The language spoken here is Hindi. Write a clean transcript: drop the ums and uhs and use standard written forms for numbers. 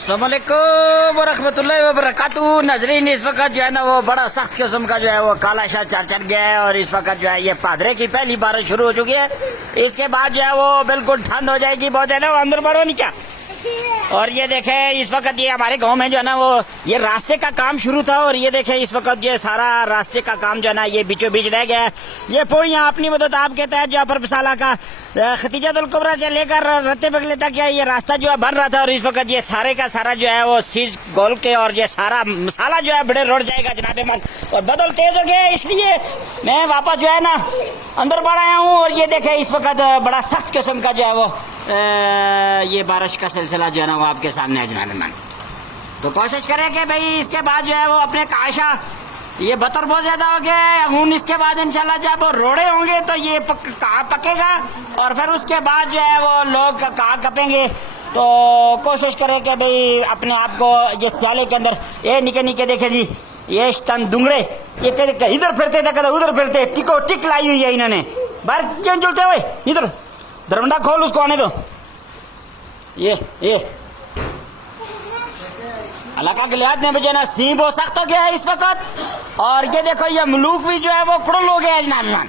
अस्सलाम वालेकुम वरहमतुल्लाहि वबरकातुहू। नाजरीन, इस वक्त जो है ना वो बड़ा सख्त किस्म का जो है वो काला शाह चढ़ गया है और इस वक्त जो है ये पादरे की पहली बारिश शुरू हो चुकी है। इसके बाद जो है वो बिल्कुल ठंड हो जाएगी बहुत ज्यादा। अंदर बढ़ो नहीं क्या। और ये देखे इस वक्त ये हमारे गांव में जो है ना वो ये रास्ते का काम शुरू था और ये देखे इस वक्त ये सारा रास्ते का काम जो है ना ये बीचों बीच रह गया है। ये पूड़ियाँ अपनी मदद आपके तहत जाफर मसाला का खतीजतुल कुबरा से लेकर रत्ते बगले तक ये रास्ता जो है बन रहा था और इस वक्त ये सारे का सारा जो है वो सीज गोल के और ये सारा मसाला जो है बड़े रोड जाएगा जनाबे मन। और बदल तेज हो गया इसलिए मैं वापस जो है ना अंदर बढ़ आया हूँ। और ये देखे इस वक्त बड़ा सख्त किस्म का जो है वो ये बारिश का सिलसिला जो है ना वो आपके सामने है जनाब मन। तो कोशिश करें कि भाई इसके बाद जो है वो अपने काशा ये बतर बहुत ज्यादा हो गया हूँ। इसके बाद इंशाल्लाह जब रोड़े होंगे तो ये पकेगा और फिर उसके बाद जो है वो लोग कहाँ कपेंगे। तो कोशिश करें कि भाई अपने आप को ये सियाले के अंदर ये निके निके देखे जी ये स्तन दुंगड़े ये इधर फिरते थे उधर फिरते टिको टिक लाई हुई है इन्होंने बाहर क्यों चलते हुए। इधर दरवाजा खोल उसको आने दो। ये इलाका के लिहाज में जो ना सींग बहुत सख्त हो गया है इस वक्त। और ये देखो ये मलूक भी जो है वो कुड़ल हो गया है जनाब।